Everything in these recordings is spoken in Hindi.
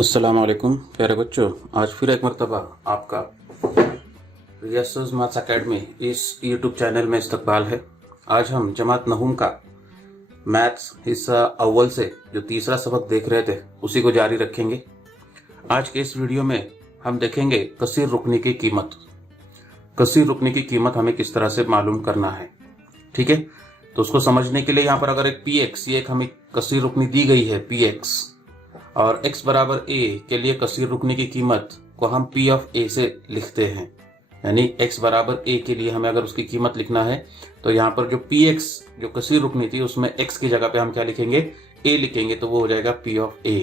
अस्सलामुअलैकुम प्यारे बच्चों, आज फिर एक मरतबा आपका रियासत मैथ्स अकेडमी इस यूट्यूब चैनल में इस्तकबाल है। आज हम जमात नहूम का मैथ्स हिस्सा अव्वल से जो तीसरा सबक देख रहे थे उसी को जारी रखेंगे। आज के इस वीडियो में हम देखेंगे कसीर रुकनी की कीमत। कसीर रुकनी की कीमत हमें किस तरह से मालूम करना है, ठीक है। तो उसको समझने के लिए यहाँ पर अगर एक px, ये एक हमें कसीर रुकनी दी गई है px, और x बराबर a के लिए कसीर रुकनी की कीमत को हम p ऑफ a से लिखते हैं। यानी x बराबर a के लिए हमें अगर उसकी कीमत लिखना है तो यहाँ पर जो px जो कसीर रुकनी थी उसमें x की जगह पे हम क्या लिखेंगे, a लिखेंगे, तो वो हो जाएगा p ऑफ a।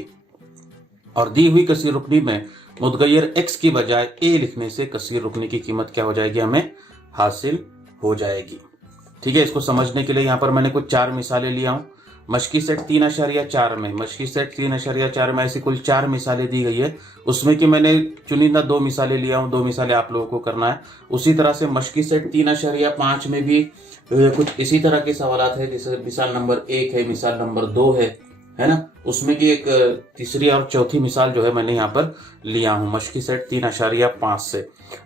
और दी हुई कसीर रुकनी में मुतगय्यर x की बजाय a लिखने से कसीर रुकनी की कीमत क्या हो जाएगी, हमें हासिल हो जाएगी। ठीक है, इसको समझने के लिए यहाँ पर मैंने कुछ 4 मिसालें लिया हूँ। मशकी सेट 3.4 में, मशकी सेट 3.4 में ऐसी कुल 4 मिसालें दी गई है, उसमें कि मैंने चुनिंदा 2 मिसालें लिया हूँ, 2 मिसालें आप लोगों को करना है। उसी तरह से मशकी सेट 3.5 में भी कुछ इसी तरह के सवालात है, जैसे मिसाल नंबर 1 है, मिसाल नंबर 2 है ना, उसमें की एक तीसरी और चौथी मिसाल जो है मैंने यहाँ पर लिया हूँ मशकी सेट 3.5 से।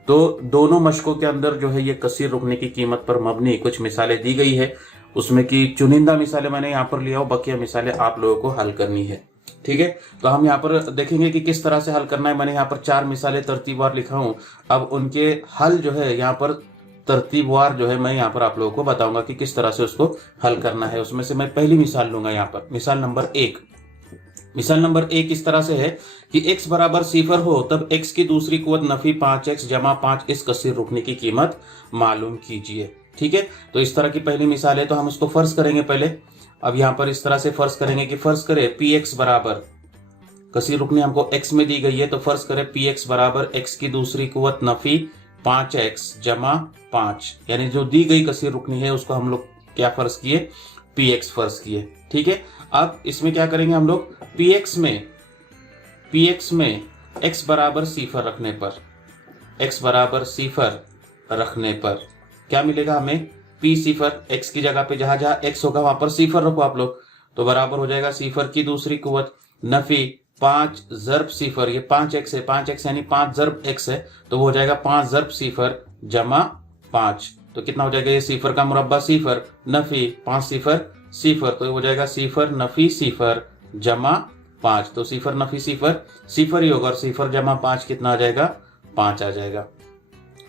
तो दोनों मशकों के अंदर जो है ये कसीर रुकने की कीमत पर मबनी कुछ मिसालें दी गई है, उसमें की चुनिंदा मिसालें मैंने यहाँ पर लिया हूँ, बकिया मिसालें आप लोगों को हल करनी है। ठीक है, तो हम यहाँ पर देखेंगे कि किस तरह से हल करना है। मैंने यहाँ पर 4 मिसालें तरतीबवार लिखा हूँ। अब उनके हल जो है यहाँ पर तरतीबवार जो है मैं यहाँ पर आप लोगों को बताऊंगा कि किस तरह से उसको हल करना है। उसमें से मैं पहली मिसाल लूंगा यहाँ पर, मिसाल नंबर 1। मिसाल नंबर 1 इस तरह से है कि x बराबर 0 हो तब x की दूसरी कुवत नफी 5x जमा 5 इस कसीर रुकने की कीमत मालूम कीजिए। ठीक है, तो इस तरह की पहली मिसाल है, तो हम इसको फर्ज करेंगे पहले। अब यहाँ पर इस तरह से फर्ज करेंगे कि फर्ज करें px बराबर, कसीर रुकनी हमको x में दी गई है, तो फर्ज करें px बराबर x की दूसरी कुवत नफी 5x जमा 5, यानी जो दी गई कसीर रुकनी है उसको हम लोग क्या फर्ज किए, px फर्ज किए। ठीक है, अब इसमें क्या करेंगे हम लोग, px में x बराबर 0 रखने पर, x बराबर 0 रखने पर क्या मिलेगा हमें, p0, x की जगह पे जहां जहां x होगा वहां पर 0 रखो आप लोग, तो बराबर हो जाएगा 0 की दूसरी कुवत नफी 5 ज़र्ब 0, ये 5x है, 5x यानी 5 ज़र्ब x है, तो वो हो जाएगा 5 ज़र्ब 0 जमा 5, तो कितना हो जाएगा, ये 0 का मुरब्बा 0 नफी 5 0 0, तो हो जाएगा 0 नफी 0 जमा 5, तो 0 नफी 0 0 ही होगा, और 0 जमा 5 कितना आ जाएगा, 5 आ जाएगा।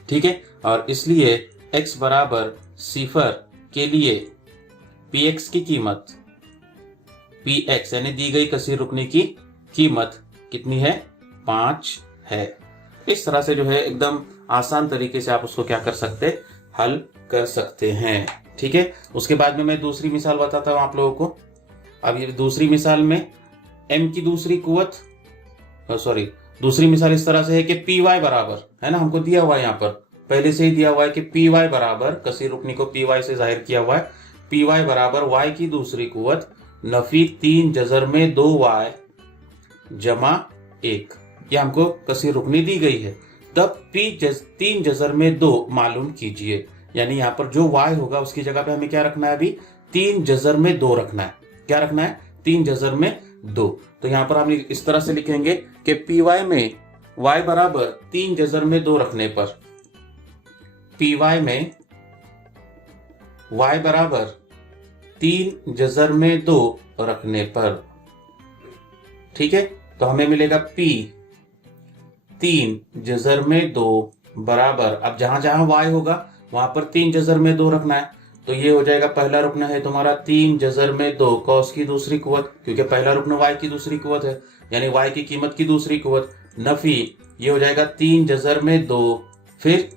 ठीक है, और इसलिए x बराबर 0 के लिए px की कीमत, px यानी दी गई कसीर रुकनी की कीमत कितनी है, 5 है। इस तरह से जो है एकदम आसान तरीके से आप उसको क्या कर सकते, हल कर सकते हैं। ठीक है, उसके बाद में मैं दूसरी मिसाल बताता हूं आप लोगों को। अब ये दूसरी मिसाल में m की दूसरी कुवत, दूसरी मिसाल इस तरह से है कि py बराबर है ना, हमको दिया हुआ है यहाँ पर पहले से ही दिया हुआ है कि py बराबर, कसीर रुकनी को py से जाहिर किया हुआ है, py बराबर y की दूसरी कुवत नफी 3 जजर में 2y जमा 1, ये हमको कसीर रुकनी दी गई है। तब 3 जजर में 2 मालूम कीजिए, यानी यहाँ पर जो y होगा उसकी जगह पे हमें क्या रखना है, अभी 3 जजर में 2 रखना है। क्या रखना है, 3 जजर में 2। तो यहाँ पर हम इस तरह से लिखेंगे कि py में y बराबर 3 जजर में 2 रखने पर, py में y बराबर 3 जजर में 2 रखने पर, ठीक है, तो हमें मिलेगा p 3 जजर में 2 बराबर, अब जहां जहां y होगा वहां पर 3 जजर में 2 रखना है, तो ये हो जाएगा पहला रुकना है तुम्हारा 3 जजर में 2 कॉस की दूसरी कुवत, क्योंकि पहला रुकना y की दूसरी कुवत है, यानी y की कीमत की दूसरी कुवत नफी, ये हो जाएगा 3 जजर में 2, फिर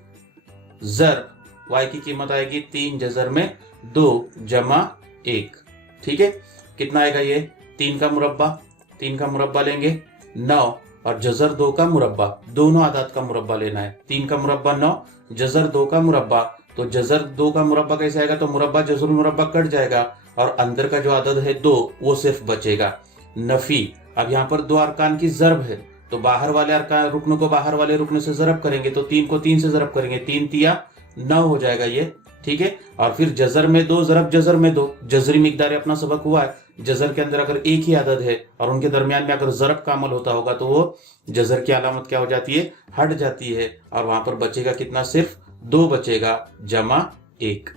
ज़र्ब y की कीमत आएगी 3 जजर में 2 जमा 1। ठीक है, कितना आएगा, ये 3 का मुरब्बा लेंगे 9, और जजर 2 का मुरब्बा, दोनों आदाद का मुरब्बा लेना है, 3 का मुरब्बा 9, जजर 2 का मुरब्बा, तो जजर 2 का मुरब्बा कैसे आएगा, तो मुरब्बा जजर मुरब्बा कट जाएगा और अंदर का जो आदद है 2 वो सिर्फ बचेगा नफी। अब यहाँ पर 2 अरकान की ज़र्ब है, तो बाहर वाले अरकान रुकन को बाहर वाले रुकन से ज़रब करेंगे, तो 3 को 3 से ज़रब करेंगे, 3 तिया 9 हो जाएगा ये। ठीक है, और फिर जजर में 2 ज़रब जजर में 2, जजरी मिकदार अपना सबक हुआ है, जजर के अंदर अगर एक ही अदद है और उनके दरमियान में अगर ज़रब का अमल होता होगा तो वो जजर की अलामत क्या हो जाती है, हट जाती है, और वहां पर बचेगा कितना, सिर्फ 2 बचेगा जमा 1।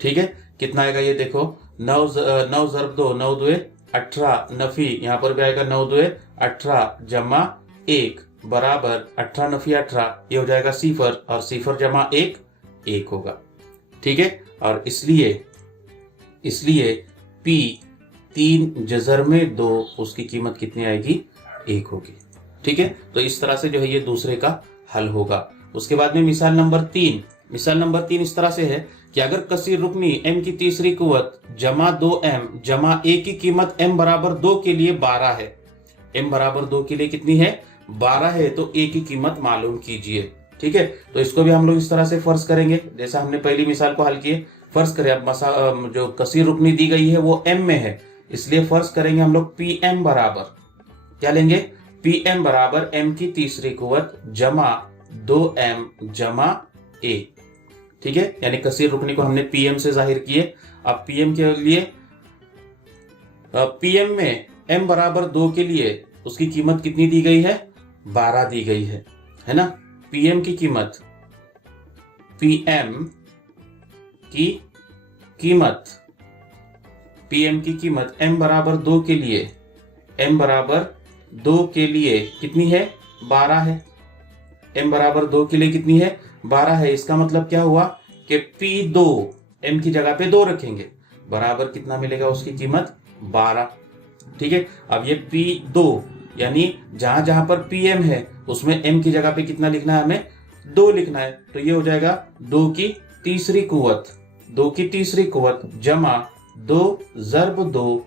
ठीक है, कितना आएगा ये देखो, 9 ज़रब 2, 9 2 18, नफी यहाँ पर भी आएगा 9 2 18 जमा 1 बराबर 18 नफी 18, ये हो जाएगा सिफर, और सिफर जमा 1 1 होगा। ठीक है, और इसलिए P 3 जजर में 2, उसकी कीमत कितनी आएगी, 1 होगी। ठीक है, तो इस तरह से जो है ये दूसरे का हल होगा। उसके बाद में मिसाल नंबर 3, इस तरह से है कि अगर कसीर रुकनी m की तीसरी कुवत जमा 2m जमा a की कीमत m बराबर 2 के लिए 12 है, m बराबर 2 के लिए कितनी है, 12 है, तो a की कीमत मालूम कीजिए। ठीक है, तो इसको भी हम लोग इस तरह से फर्ज करेंगे जैसा हमने पहली मिसाल को हल किए। फर्ज करें, अब जो कसीर रुकनी दी गई है वो m में है, इसलिए फर्ज करेंगे हम लोग pm बराबर, क्या लेंगे, pm बराबर m की तीसरी कुवत जमा 2m जमा a। ठीक है, यानी कसीर रुकनी को हमने pm से जाहिर किए। अब pm के लिए pm में m बराबर 2 के लिए उसकी कीमत कितनी दी गई है, 12 दी गई है ना। pm की कीमत m बराबर 2 के लिए कितनी है, 12 है। m बराबर 2 के लिए कितनी है, 12 है। इसका मतलब क्या हुआ कि P2 m की जगह पे 2 रखेंगे, बराबर कितना मिलेगा, उसकी कीमत 12। ठीक है, अब ये P2 यानी जहां जहां पर PM है उसमें m की जगह पे कितना लिखना है, हमें 2 लिखना है, तो ये हो जाएगा 2 की तीसरी कुवत जमा 2 ज़रब 2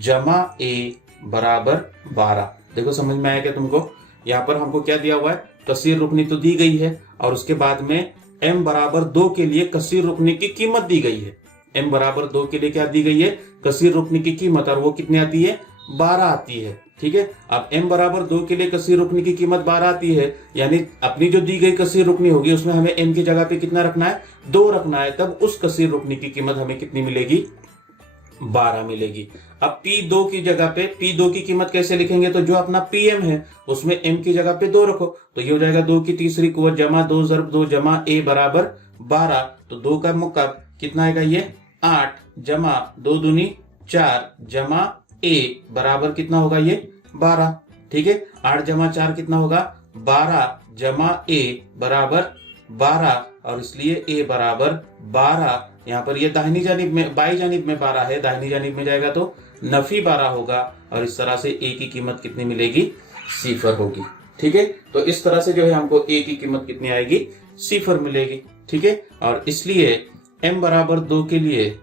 जमा a बराबर 12। देखो समझ में आया क्या तुमको, यहाँ पर हमको क्या दिया हुआ है, कसीर रुकनी तो दी गई है, और उसके बाद में m बराबर 2 के लिए कसीर रुकनी की कीमत दी गई है। m बराबर 2 के लिए क्या दी गई है, कसीर रुकनी की कीमत, और वो कितनी आती है, 12 आती है। ठीक है, अब m बराबर 2 के लिए कसीर रुकनी की कीमत 12 आती है, यानी अपनी जो दी गई कसीर रुकनी होगी उसमें हमें m की जगह पे कितना रखना है, 2 रखना है, तब उस कसीर रुकनी की कीमत हमें कितनी मिलेगी, 12 मिलेगी। अब P2 की जगह पे P2 की कीमत कैसे लिखेंगे, तो जो अपना PM है उसमें m की जगह पे 2 रखो, तो ये हो जाएगा 2 की तीसरी कुवत जमा 2 ज़रब 2 जमा a बराबर 12। तो 2 का मुकाब कितना आएगा, ये 8 जमा 2 दूनी 4 जमा a बराबर कितना होगा, ये 12। ठीक है, 8 जमा 4 कितना होगा, 12 जमा a बराबर 12, और इसलिए a बराबर 12। यहाँ पर ये दाहिनी जानिब में, बाई जानिब में 12 है, दाहिनी जानिब में जाएगा तो नफी 12 होगा, और इस तरह से a की कीमत कितनी मिलेगी, सिफर होगी। ठीक है, तो इस तरह से जो है हमको a की कीमत कितनी आएगी, सिफर मिलेगी। ठीक है, और इसलिए m बराबर 2 के लिए,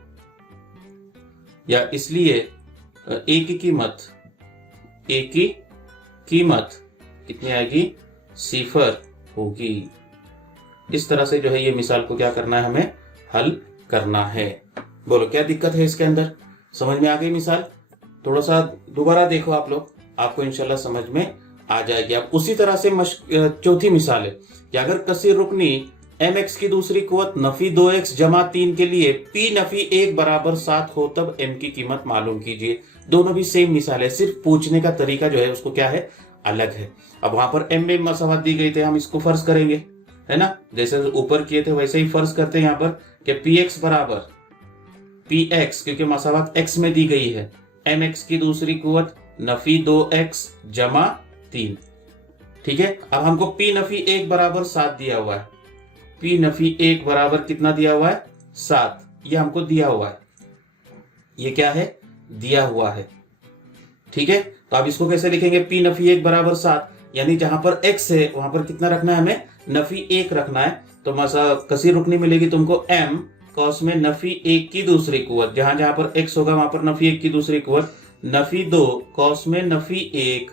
या इसलिए a की कीमत कितनी आएगी, सिफर होगी। इस तरह से जो है ये मिसाल को क्या करना है, हमें हल करना है। बोलो क्या दिक्कत है इसके अंदर, समझ में आ गई मिसाल? थोड़ा सा दोबारा देखो आप लोग, आपको इंशाल्लाह समझ में आ जाएगी। अब उसी तरह से चौथी मिसाल है कि अगर कसीर रुकनी mx की दूसरी कुवत नफी 2x जमा 3 के लिए p नफी 1 बराबर 7 हो, तब m की कीमत मालूम कीजिए। दोनों भी सेम मिसाल है, सिर्फ पूछने का तरीका जो है उसको क्या है, अलग है। अब वहां पर m में मसावत दी गई थे, हम इसको फर्ज करेंगे, है ना, जैसे ऊपर किए थे वैसे ही फर्ज करते हैं यहाँ पर कि px बराबर px, क्योंकि मसावत x में दी गई है, mx की दूसरी कुवत नफी 2x जमा 3। ठीक है, अब हमको p नफी 1 बराबर 7 दिया हुआ है, p नफी 1 बराबर कितना दिया हुआ है, 7, ये हमको दिया हुआ है, ये क्या है, दिया हुआ है। ठीक है, तो अब इसको कैसे लिखेंगे, p नफी 1 बराबर 7, यानी जहां पर x है वहां पर कितना रखना है, हमें नफी 1 रखना है। तो कसीर रुकनी मिलेगी तुमको m कॉस में नफी 1 की दूसरी कुवत, जहां जहां पर x होगा वहां पर नफी 1 की दूसरी कुवत, नफी 2 कॉस में नफी 1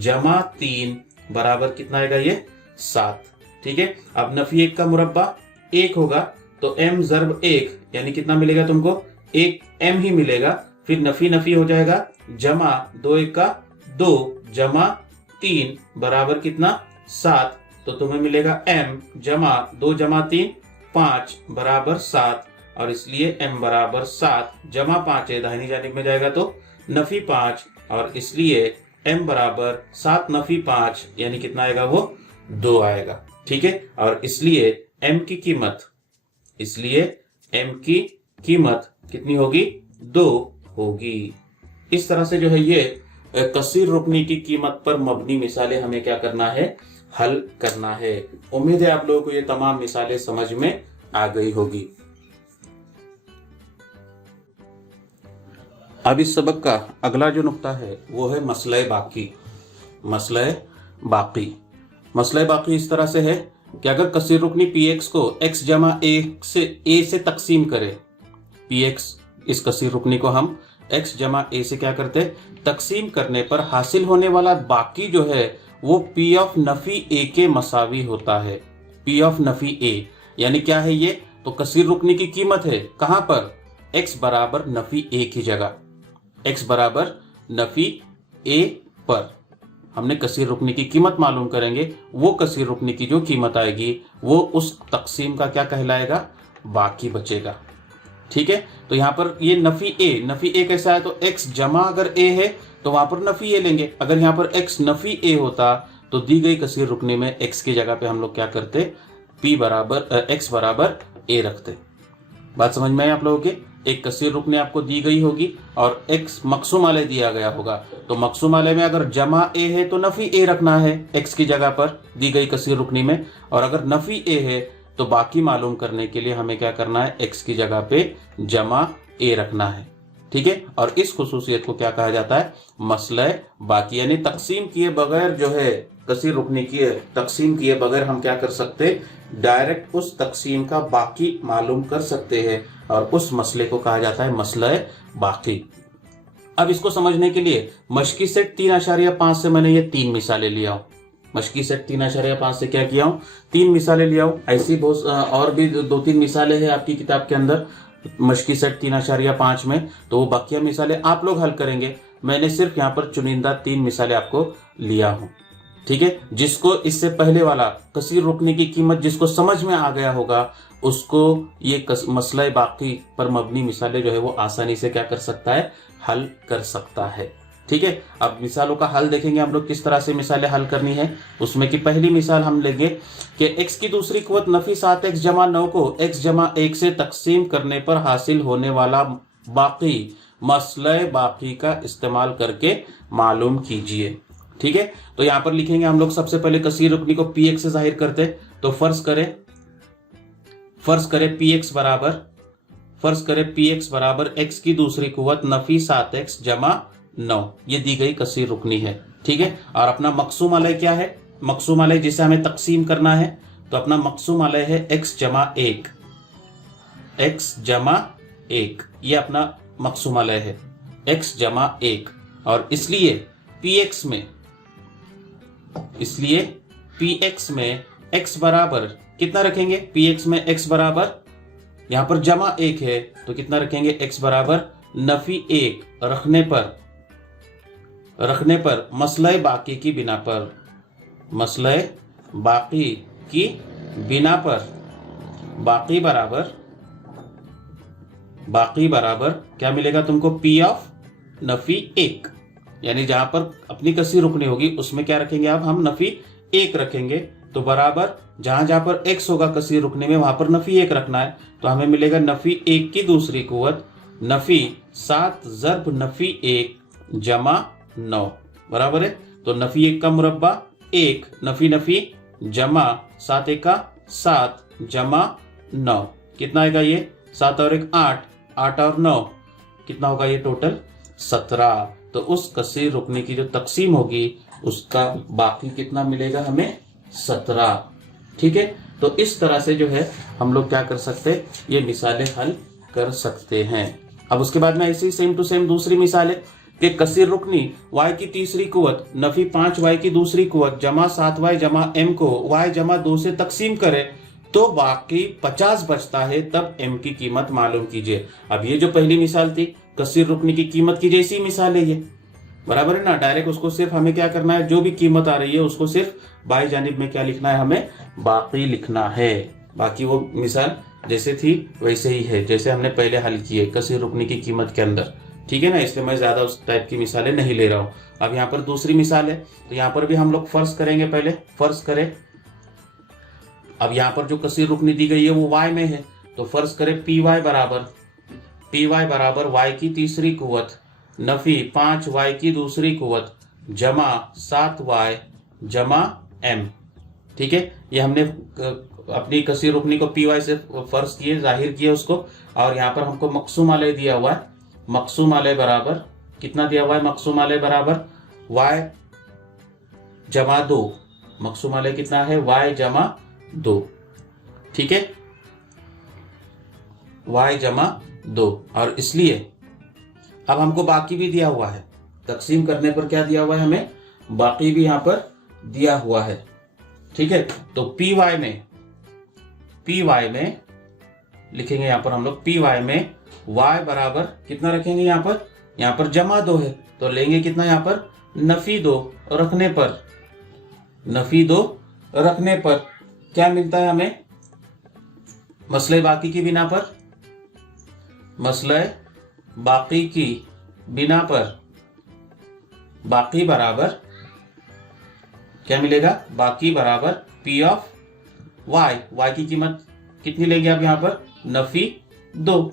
जमा 3 बराबर कितना आएगा, ये 7। ठीक है, अब नफी 1 का मुरब्बा 1 होगा, तो m ज़रब 1 यानी कितना मिलेगा तुमको, 1 m ही मिलेगा। फिर नफी नफी हो जाएगा, जमा 2 1 का 2 जमा 3 बराबर कितना, 7, तो तुम्हें मिलेगा m जमा 2 जमा 3 5 बराबर 7, और इसलिए m बराबर 7 जमा 5 है, दाहिनी जानिब में जाएगा तो नफी 5, और इसलिए m बराबर 7 नफी 5 यानी कितना आएगा, वो 2 आएगा। ठीक है, और इसलिए m की कीमत कितनी होगी, 2 होगी। इस तरह से जो है ये कसीर रुकनी की कीमत पर मबनी मिसालें हमें क्या करना है, हल करना है। उम्मीद है आप लोगों को ये तमाम मिसालें समझ में आ गई होगी। अब इस सबक का अगला जो नुक्ता है वो है मसले बाकी इस तरह से है कि अगर कसीर रुकनी px को x जमा a से तकसीम करें, px इस कसीर रुकनी को हम x जमा a से क्या करते, तकसीम करने पर हासिल होने वाला बाकी जो है वो p ऑफ नफी a के मसावी होता है। p ऑफ नफी a यानी क्या है ये, तो कसीर रुकनी की कीमत है कहां पर, x बराबर नफी a की जगह, x बराबर नफी a पर हमने कसीर रुकनी की कीमत मालूम करेंगे। वो कसीर रुकनी की जो कीमत आएगी वो उस तकसीम का क्या कहलाएगा, बाकी बचेगा। ठीक है, तो यहाँ पर ये नफी ए कैसा है, तो x जमा अगर a है तो वहां पर नफी a लेंगे। अगर यहाँ पर x नफी a होता तो दी गई कसीर रुकनी में x की जगह पे हम लोग क्या करते, x बराबर a रखते। बात समझ में आई आप लोगों के, एक कसीर रुकनी आपको दी गई होगी और x मकसूम आले दिया गया होगा, तो मकसूम आले में अगर जमा a है तो नफी a रखना है x की जगह पर दी गई कसीर रुकनी में, और अगर नफी a है तो बाकी मालूम करने के लिए हमें क्या करना है, x की जगह पे जमा a रखना है। ठीक है, और इस खुसूसियत को क्या कहा जाता है, मसले बाकी, यानी तकसीम किए बगैर जो है कसीर रुकनी की तकसीम किए बगैर हम क्या कर सकते, डायरेक्ट उस तकसीम का बाकी मालूम कर सकते हैं, और उस मसले को कहा जाता है मसले बाकी। अब इसको समझने के लिए मशकी सेट 3.5 से मैंने ये 3 मिसालें लिया हूं। मशकी सेट 3.5 से क्या किया हूं, 3 मिसालें लिया हूं। ऐसी बहुत और भी 2-3 मिसालें हैं आपकी किताब के अंदर मशकी सेट 3.5 में, तो वो बाकिया मिसालें आप लोग हल करेंगे। मैंने सिर्फ यहाँ पर चुनिंदा 3 मिसालें आपको लिया हूं। ठीक है, जिसको इससे पहले वाला कसीर रुकने की कीमत जिसको समझ में आ गया होगा उसको ये मसला बाकी पर मबनी मिसालें जो है वो आसानी से क्या कर सकता है, हल कर सकता है। ठीक है, अब मिसालों का हल देखेंगे हम लोग किस तरह से मिसालें हल करनी है। उसमें की पहली मिसाल हम लेंगे कि x की दूसरी कुव्वत नफी 7x जमा 9 को x जमा 1 से तकसीम करने पर हासिल होने वाला बाकी मसले बाकी का इस्तेमाल करके मालूम कीजिए। ठीक है, तो यहाँ पर लिखेंगे हम लोग सबसे पहले कसीर रुकनी को px से जाहिर करते, तो फर्ज करें px बराबर x की दूसरी कुव्वत नफी 7x जमा 9, ये दी गई कसीर रुकनी है। ठीक है, और अपना मकसूम अलय क्या है, मकसूम अलय जिसे हमें तकसीम करना है, तो अपना मकसूम अलय है x जमा 1, ये अपना मकसूम अलय है x जमा 1, और इसलिए px में x बराबर कितना रखेंगे, px में x बराबर यहां पर जमा 1 है तो कितना रखेंगे, x बराबर नफी 1 रखने पर मसले बाकी की बिना पर बाकी बराबर क्या मिलेगा तुमको, p ऑफ नफी 1, यानी जहां पर अपनी कसीर रुकनी होगी उसमें क्या रखेंगे, अब हम नफी 1 रखेंगे, तो बराबर जहां पर x होगा कसीर रुकने में वहां पर नफी 1 रखना है, तो हमें मिलेगा नफी 1 की दूसरी कुव्वत नफी 7 ज़र्ब नफी 1 जमा 9 बराबर है, तो नफी 1 का मुरब्बा 1, नफी जमा 7 1 का 7 जमा 9, कितना आएगा ये, 7 और 1 8 और 9 कितना होगा ये टोटल 17। तो उस कसीर रुकने की जो तकसीम होगी उसका बाकी कितना मिलेगा हमें, 17। ठीक है, तो इस तरह से जो है हम लोग क्या कर सकते हैं, ये मिसालें हल कर सकते हैं। अब उसके बाद में ऐसे ही सेम टू सेम दूसरी मिसाल है कि कसीर रुकनी y की तीसरी कुव्वत नफी 5y की दूसरी कुव्वत जमा 7y जमा m को y जमा 2 से तकसीम करे तो बाकी 50 बचता है, तब m की कीमत मालूम कीजिए। अब ये जो पहली मिसाल थी कसीर रुकनी की कीमत की जैसी मिसाल है ये, बराबर है ना, डायरेक्ट उसको सिर्फ हमें क्या करना है, जो भी कीमत आ रही है उसको सिर्फ बाई जानिब में क्या लिखना है, हमें बाकी लिखना है। बाकी वो मिसाल जैसे थी वैसे ही है, जैसे हमने पहले हल किए कसीर रुकनी की कीमत के अंदर। ठीक है ना, इसलिए मैं ज्यादा उस टाइप की मिसालें नहीं ले रहा हूं। अब यहाँ पर दूसरी मिसाल है, तो यहाँ पर भी हम लोग फर्ज करेंगे। पहले फर्ज करें, अब यहाँ पर जो कसीर रुकनी दी गई है वो y में है, तो फर्ज करें पी वाई बराबर y की तीसरी कुवत नफी 5y की दूसरी कुवत जमा 7y जमा m। ठीक है, ये हमने अपनी कसीर रुकनी को पी वाई से फर्ज किए, जाहिर किए उसको। और यहाँ पर हमको मकसूम आलय दिया हुआ है, मकसूम आलय बराबर कितना दिया हुआ है, मकसूम आलय बराबर y जमा 2। मकसूम आलय कितना है, y जमा 2। ठीक है, y जमा 2। और इसलिए अब हमको बाकी भी दिया हुआ है, तकसीम करने पर क्या दिया हुआ है हमें, बाकी भी यहां पर दिया हुआ है। ठीक है, तो पी वाई में लिखेंगे यहां पर हम लोग, पी वाई में y बराबर कितना रखेंगे, यहां पर जमा 2 है, तो लेंगे कितना यहां पर, नफी 2 रखने पर क्या मिलता है हमें, मसले बाकी की बिना पर बाकी बराबर क्या मिलेगा, बाकी बराबर पी ऑफ y की कीमत कितनी लेंगे आप यहाँ पर, नफी 2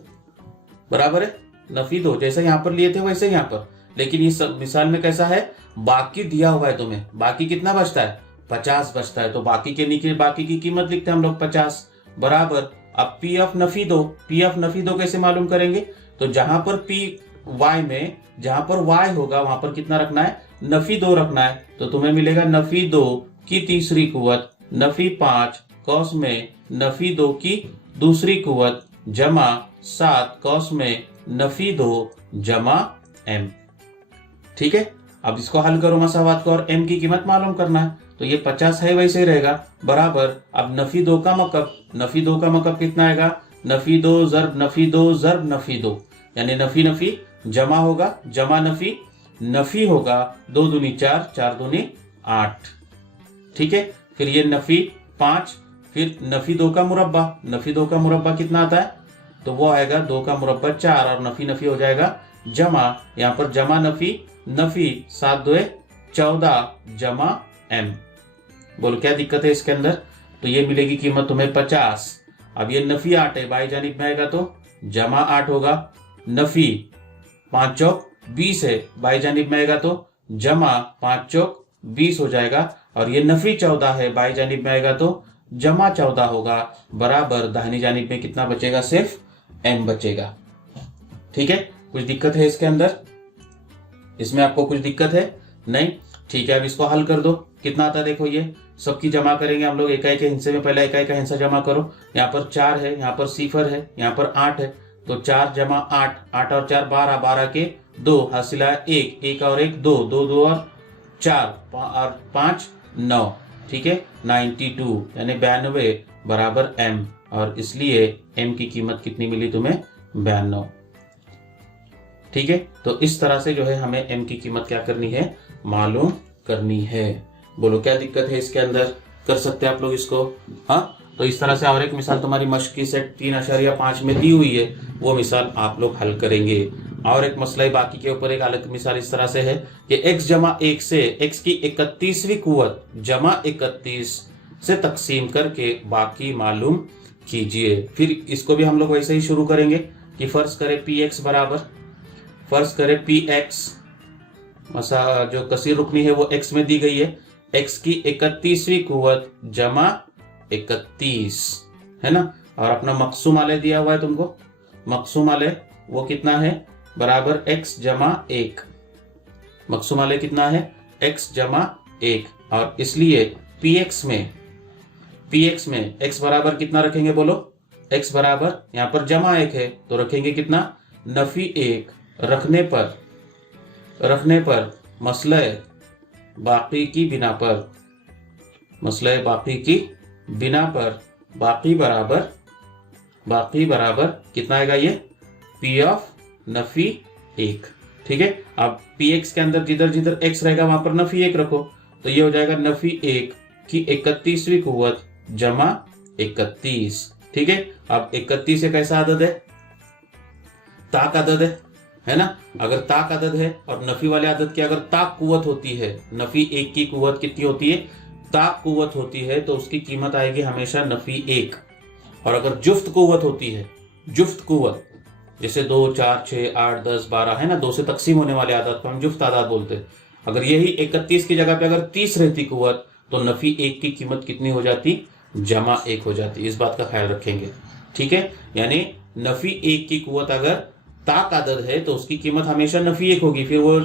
बराबर है नफी 2, जैसे यहाँ पर लिए थे वैसे यहाँ पर। लेकिन इस मिसाल में कैसा है, बाकी दिया हुआ है तुम्हें, बाकी कितना बचता है, 50 बचता है, तो बाकी के नीचे बाकी की कीमत लिखते हैं हम लोग 50 बराबर। अब पी ऑफ नफी 2 कैसे मालूम करेंगे, तो जहां पर पी वाई में जहां पर y होगा वहां पर कितना रखना है, नफी 2 रखना है, तो तुम्हें मिलेगा नफी 2 की तीसरी कुवत नफी 5 कौस में नफी 2 की दूसरी कुवत जमा 7 कौस में नफी 2 जमा m। ठीक है, अब इसको हल करो मसावात को, और m की कीमत मालूम करना है, तो ये 50 है वैसे ही रहेगा बराबर। अब नफी 2 का मकब कितना आएगा, नफी 2 जर्ब नफी 2, यानी नफी जमा होगा, जमा नफी होगा, 2 दूनी 4, 4 दूनी 8। ठीक है, फिर ये नफी 5, फिर नफी 2 का मुरब्बा कितना आता है, तो वो आएगा 2 का मुरब्बा 4, और नफी हो जाएगा जमा, यहाँ पर जमा नफी 7 2 14 जमा m। बोलो क्या दिक्कत है इसके अंदर, तो ये मिलेगी कीमत तुम्हें 50। अब ये नफी 8 है, बाई जानिब में आएगा तो जमा 8 होगा, नफी 5 चौक 20 है, बाई जानिब में आएगा तो जमा 5 चौक 20 हो जाएगा, और ये नफी 14 है, बाई जानिब में आएगा तो जमा 14 होगा बराबर, दाहिनी जानिब में कितना बचेगा, सिर्फ m बचेगा। ठीक है, कुछ दिक्कत है इसके अंदर, इसमें आपको कुछ दिक्कत है नहीं, ठीक है। अब इसको हल कर दो, कितना आता है देखो, ये सबकी जमा करेंगे हम लोग, इकाई के हिस्से में पहले इकाई का हिस्सा जमा करो। यहाँ पर 4 है, यहाँ पर सिफर है, यहाँ पर 8 है, तो 4 जमा 8, 8 और 4 12, 12 के 2 हासिल है 1, 1 और 1 2, 2 2 और 4 और 5 9। ठीक है, 92 यानी 92 बराबर m, और इसलिए m की कीमत कितनी मिली तुम्हें, 92। ठीक है, तो इस तरह से जो है हमें m की कीमत क्या करनी है, मालूम करनी है। बोलो क्या दिक्कत है इसके अंदर, कर सकते हैं आप लोग इसको। हाँ, तो इस तरह से और एक मिसाल तुम्हारी मश्क की सेट 3.5 में दी हुई है, वो मिसाल आप लोग हल करेंगे। और एक मसला बाकी के ऊपर एक अलग मिसाल इस तरह से है कि x जमा 1 से x की 31वीं कुवत जमा 31 से तकसीम करके बाकी मालूम कीजिए। फिर इसको भी हम लोग वैसे ही शुरू करेंगे कि फर्ज करें px बराबर, फर्ज करें px मसा जो कसीर रुकनी है वो x में दी गई है, x की 31वीं कुवत जमा 31 है ना, और अपना मकसूम आलय दिया हुआ है तुमको, मकसूम आलय वो कितना है, बराबर x जमा 1, मकसूम आलय कितना है, x जमा 1, और इसलिए px में x बराबर कितना रखेंगे, बोलो x बराबर यहाँ पर जमा 1 है तो रखेंगे कितना, नफी 1 रखने पर मसले बाकी की बिना पर बाकी बराबर कितना आएगा, ये p ऑफ नफी 1। ठीक है, अब px के अंदर जिधर जिधर x रहेगा वहां पर नफी 1 रखो, तो ये हो जाएगा नफी 1 की 31वीं कुवत जमा 31 ठीक है। अब 31 एक ऐसा आदद है, ताक आदद है ना। अगर ताक आदद है और नफी वाले आदद की अगर ताक कुव्वत होती है, नफी एक की कुव्वत कितनी होती है, ताक कुव्वत होती है, तो उसकी कीमत आएगी हमेशा नफी एक। और अगर जुफ्त कुव्वत होती है, जुफ्त कुव्वत जैसे 2, 4, 6, 8, 10, 12 है ना, 2 से तकसीम होने वाले आदत को हम जुफ्त आदाद बोलते हैं। अगर यही 31 की जगह पे अगर 30 रहती कुव्वत, तो नफी एक की कीमत कितनी हो जाती, जमा एक हो जाती। इस बात का ख्याल रखेंगे, ठीक है। यानी नफी एक की कुव्वत अगर ताक आदद है तो उसकी कीमत हमेशा नफी एक होगी, फिर वो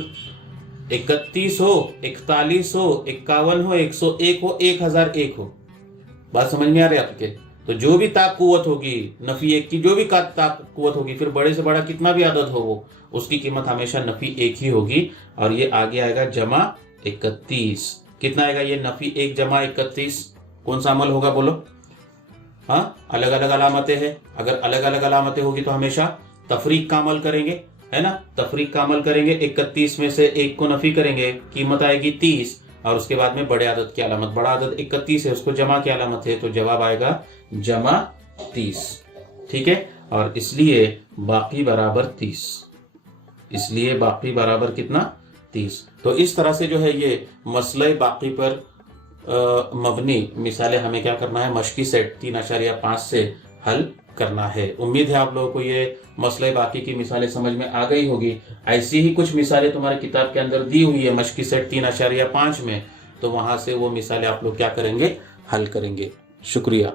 31 हो, 41 हो, 51 हो, 101 हो, 1001 हो। बात समझ में आ रही है आपके। तो जो भी ताक कुव्वत होगी नफी एक की, जो भी ताक कुव्वत होगी, फिर बड़े से बड़ा कितना भी आदद हो वो, उसकी कीमत हमेशा नफी एक ही होगी। और ये आगे आएगा जमा 31। कितना आएगा ये नफी एक जमा 31, कौन सा अमल होगा बोलो। हाँ, अलग अलग अलामतें हैं, अगर अलग अलग अलामतें होगी तो हमेशा तफरीक का अमल करेंगे, है ना। तफरीक का अमल करेंगे, 31 में से एक को नफी करेंगे, कीमत आएगी 30, और उसके बाद में बड़े आदद की अलामत, बड़ा आदद 31 है, उसको जमा की अलामत है, तो जवाब आएगा जमा 30, ठीक है। और इसलिए बाकी बराबर 30, इसलिए बाकी बराबर कितना, 30। तो इस तरह से जो है ये मसले बाकी पर मबनी मिसालें हमें क्या करना है, मशकी सेट 3.5 से हल करना है। उम्मीद है आप लोगों को ये मसले बाकी की मिसालें समझ में आ गई होगी। ऐसी ही कुछ मिसालें तुम्हारे किताब के अंदर दी हुई है मशकी सेट 3.5 में, तो वहां से वो मिसालें आप लोग क्या करेंगे, हल करेंगे। शुक्रिया।